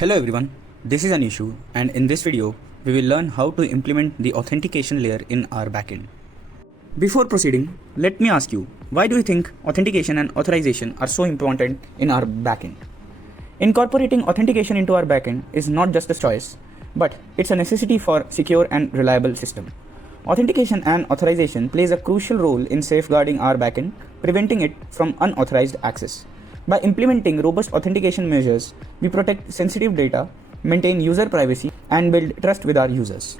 Hello everyone, this is Anishu, and in this video we will learn how to implement the authentication layer in our backend. Before proceeding, let me ask you, why do you think authentication and authorization are so important in our backend? Incorporating authentication into our backend is not just a choice, but it's a necessity for secure and reliable system. Authentication and authorization plays a crucial role in safeguarding our backend, preventing it from unauthorized access. By implementing robust authentication measures, we protect sensitive data, maintain user privacy, and build trust with our users.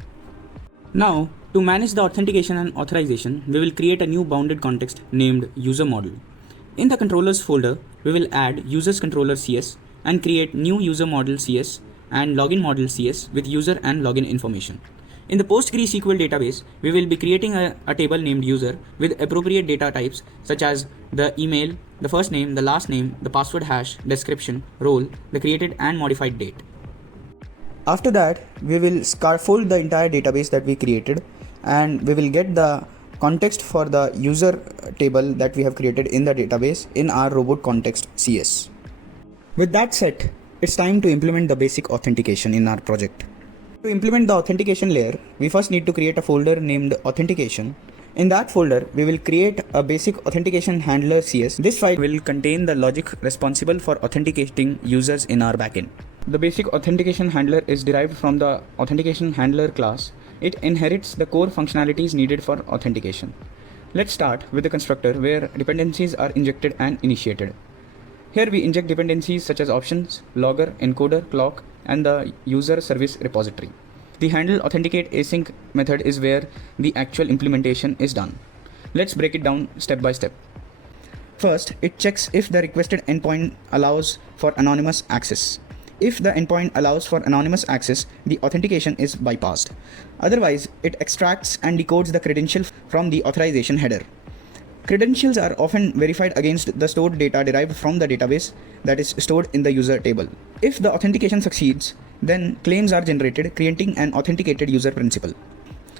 Now, to manage the authentication and authorization, we will create a new bounded context named user model. In the controllers folder, we will add users controller CS and create new user model CS and login model CS with user and login information. In the PostgreSQL database, we will be creating a table named user with appropriate data types such as the email, the first name, the last name, the password hash, description, role, the created and modified date. After that, we will scaffold the entire database that we created, and we will get the context for the user table that we have created in the database in our robot context CS. With that said, it's time to implement the basic authentication in our project. To implement the authentication layer, we first need to create a folder named Authentication. In that folder, we will create a basic authentication handler CS. This file will contain the logic responsible for authenticating users in our backend. The basic authentication handler is derived from the authentication handler class. It inherits the core functionalities needed for authentication. Let's start with the constructor where dependencies are injected and initiated. Here we inject dependencies such as options, logger, encoder, clock, and the user service repository. The handle authenticate async method is where the actual implementation is done. Let's break it down step by step. First, it checks if the requested endpoint allows for anonymous access. If the endpoint allows for anonymous access, the authentication is bypassed. Otherwise, it extracts and decodes the credential from the authorization header. Credentials are often verified against the stored data derived from the database that is stored in the user table. If the authentication succeeds, then claims are generated, creating an authenticated user principal.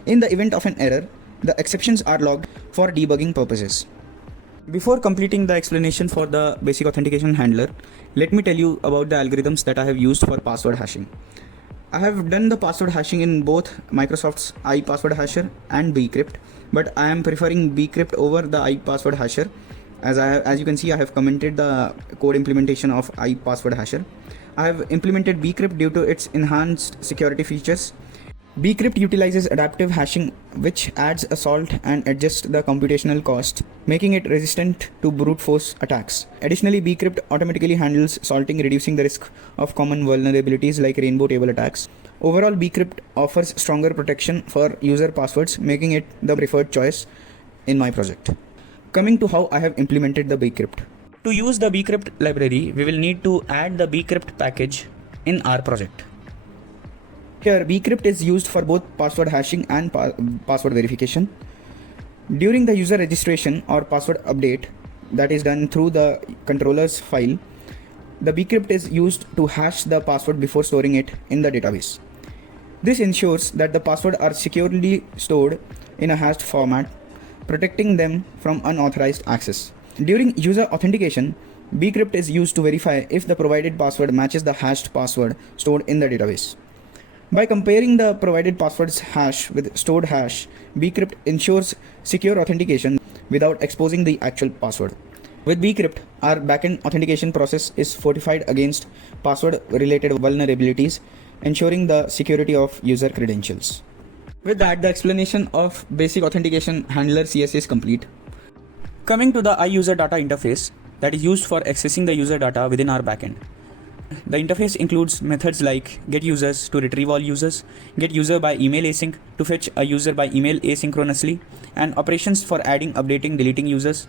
In the event of an error, the exceptions are logged for debugging purposes. Before completing the explanation for the basic authentication handler, let me tell you about the algorithms that I have used for password hashing. I have done the password hashing in both Microsoft's iPassword hasher and bcrypt, but I am preferring bcrypt over the iPassword hasher. As you can see, I have commented the code implementation of iPassword hasher. I have implemented bcrypt due to its enhanced security features. Bcrypt utilizes adaptive hashing, which adds a salt and adjusts the computational cost, making it resistant to brute force attacks. Additionally, bcrypt automatically handles salting, reducing the risk of common vulnerabilities like rainbow table attacks. Overall, bcrypt offers stronger protection for user passwords, making it the preferred choice in my project. Coming to how I have implemented the bcrypt. To use the bcrypt library, we will need to add the bcrypt package in our project. Here, bcrypt is used for both password hashing and password verification. During the user registration or password update that is done through the controllers file, the bcrypt is used to hash the password before storing it in the database. This ensures that the passwords are securely stored in a hashed format, protecting them from unauthorized access. During user authentication, bcrypt is used to verify if the provided password matches the hashed password stored in the database. By comparing the provided password's hash with stored hash, bcrypt ensures secure authentication without exposing the actual password. With bcrypt, our backend authentication process is fortified against password-related vulnerabilities, ensuring the security of user credentials. With that, the explanation of basic authentication handler CS is complete. Coming to the iUser data interface that is used for accessing the user data within our backend. The interface includes methods like getUsers to retrieve all users, getUser by email async to fetch a user by email asynchronously, and operations for adding, updating, deleting users.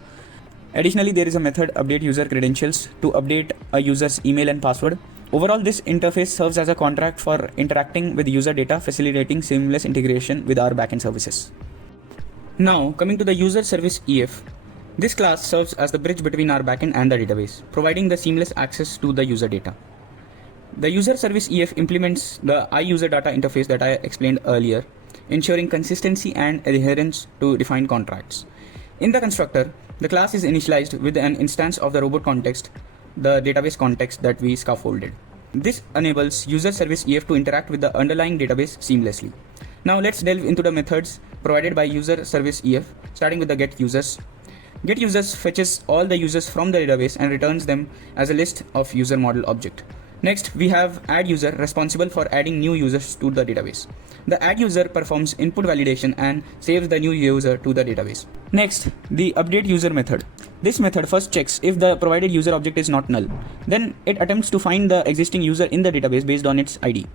Additionally, there is a method update user credentials to update a user's email and password. Overall, this interface serves as a contract for interacting with user data, facilitating seamless integration with our backend services. Now, coming to the user service EF. This class serves as the bridge between our backend and the database, providing the seamless access to the user data. The user service EF implements the iUser data interface that I explained earlier, ensuring consistency and adherence to defined contracts. In the constructor, the class is initialized with an instance of the robot context, the database context that we scaffolded. This enables user service EF to interact with the underlying database seamlessly. Now let's delve into the methods provided by user service EF, starting with the get users. Get users fetches all the users from the database and returns them as a list of user model object. Next, we have add user, responsible for adding new users to the database. The add user performs input validation and saves the new user to the database. Next, the update user method. This method first checks if the provided user object is not null. Then it attempts to find the existing user in the database based on its ID.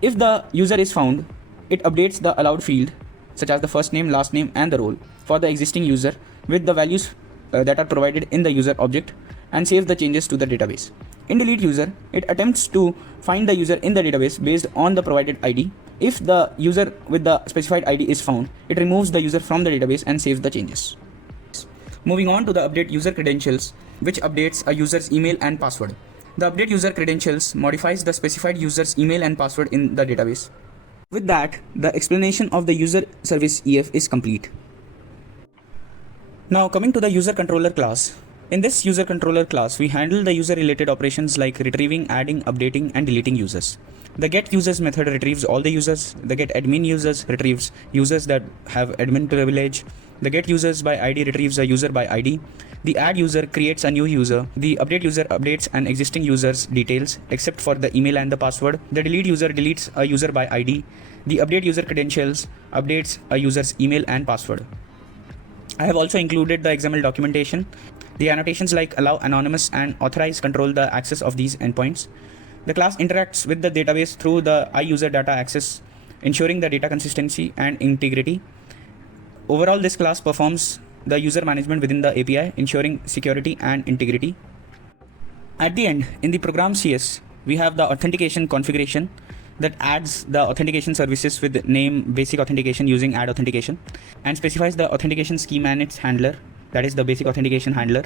If the user is found, it updates the allowed field, such as the first name, last name, and the role, for the existing user with the values that are provided in the user object, and saves the changes to the database. In delete user, it attempts to find the user in the database based on the provided ID. If the user with the specified ID is found, it removes the user from the database and saves the changes. Moving on to the update user credentials, which updates a user's email and password. The update user credentials modifies the specified user's email and password in the database. With that, the explanation of the user service EF is complete. Now coming to the user controller class. In this user controller class, we handle the user related operations like retrieving, adding, updating, and deleting users. The get users method retrieves all the users. The get admin users retrieves users that have admin privilege. The get users by ID retrieves a user by ID. The add user creates a new user. The update user updates an existing user's details except for the email and the password. The delete user deletes a user by ID. The update user credentials updates a user's email and password. I have also included the XML documentation. The annotations like allow, anonymous, and authorize control the access of these endpoints. The class interacts with the database through the iUser data access, ensuring the data consistency and integrity. Overall, this class performs the user management within the API, ensuring security and integrity. At the end, in the program CS, we have the authentication configuration that adds the authentication services with name basic authentication using add authentication, and specifies the authentication scheme and its handler, that is the basic authentication handler.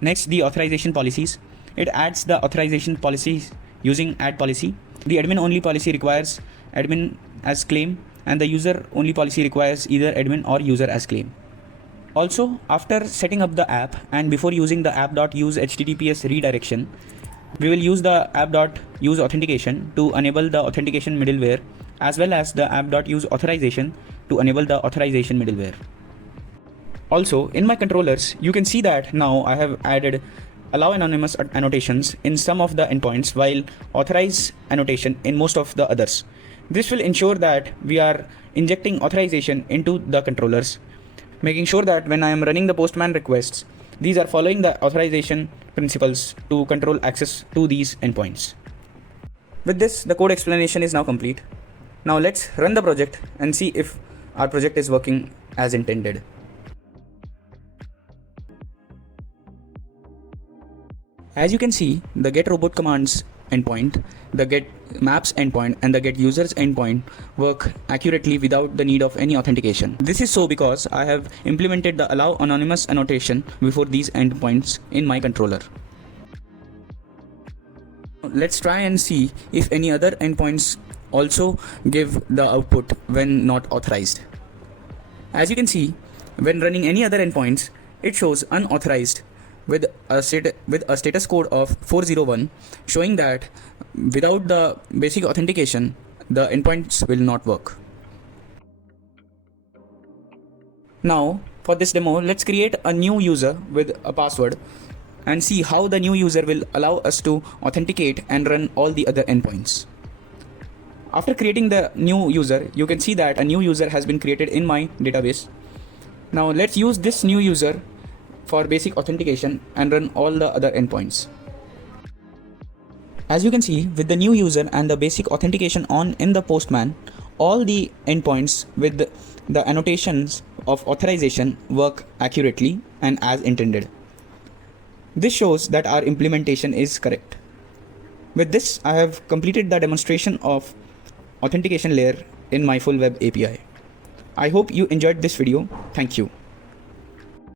Next, the authorization policies. It adds the authorization policies using add policy. The admin only policy requires admin as claim, and the user only policy requires either admin or user as claim. Also, after setting up the app and before using the app.use HTTPS redirection, we will use the app.use authentication to enable the authentication middleware, as well as the app.use authorization to enable the authorization middleware. Also, in my controllers, you can see that now I have added allow anonymous annotations in some of the endpoints while authorize annotation in most of the others. This will ensure that we are injecting authorization into the controllers, making sure that when I am running the postman requests, these are following the authorization principles to control access to these endpoints. With this, the code explanation is now complete. Now let's run the project and see if our project is working as intended. As you can see, the get robot commands endpoint, the get maps endpoint, and the get users endpoint work accurately without the need of any authentication. This is so because I have implemented the allow anonymous annotation before these endpoints in my controller. Let's try and see if any other endpoints also give the output when not authorized. As you can see, when running any other endpoints, it shows unauthorized with a status code of 401, showing that without the basic authentication, the endpoints will not work. Now, for this demo, let's create a new user with a password and see how the new user will allow us to authenticate and run all the other endpoints. After creating the new user, you can see that a new user has been created in my database. Now let's use this new user for basic authentication and run all the other endpoints. As you can see, with the new user and the basic authentication on in the postman, all the endpoints with the annotations of authorization work accurately and as intended. This shows that our implementation is correct. With this, I have completed the demonstration of authentication layer in my full web API. I hope you enjoyed this video. Thank you.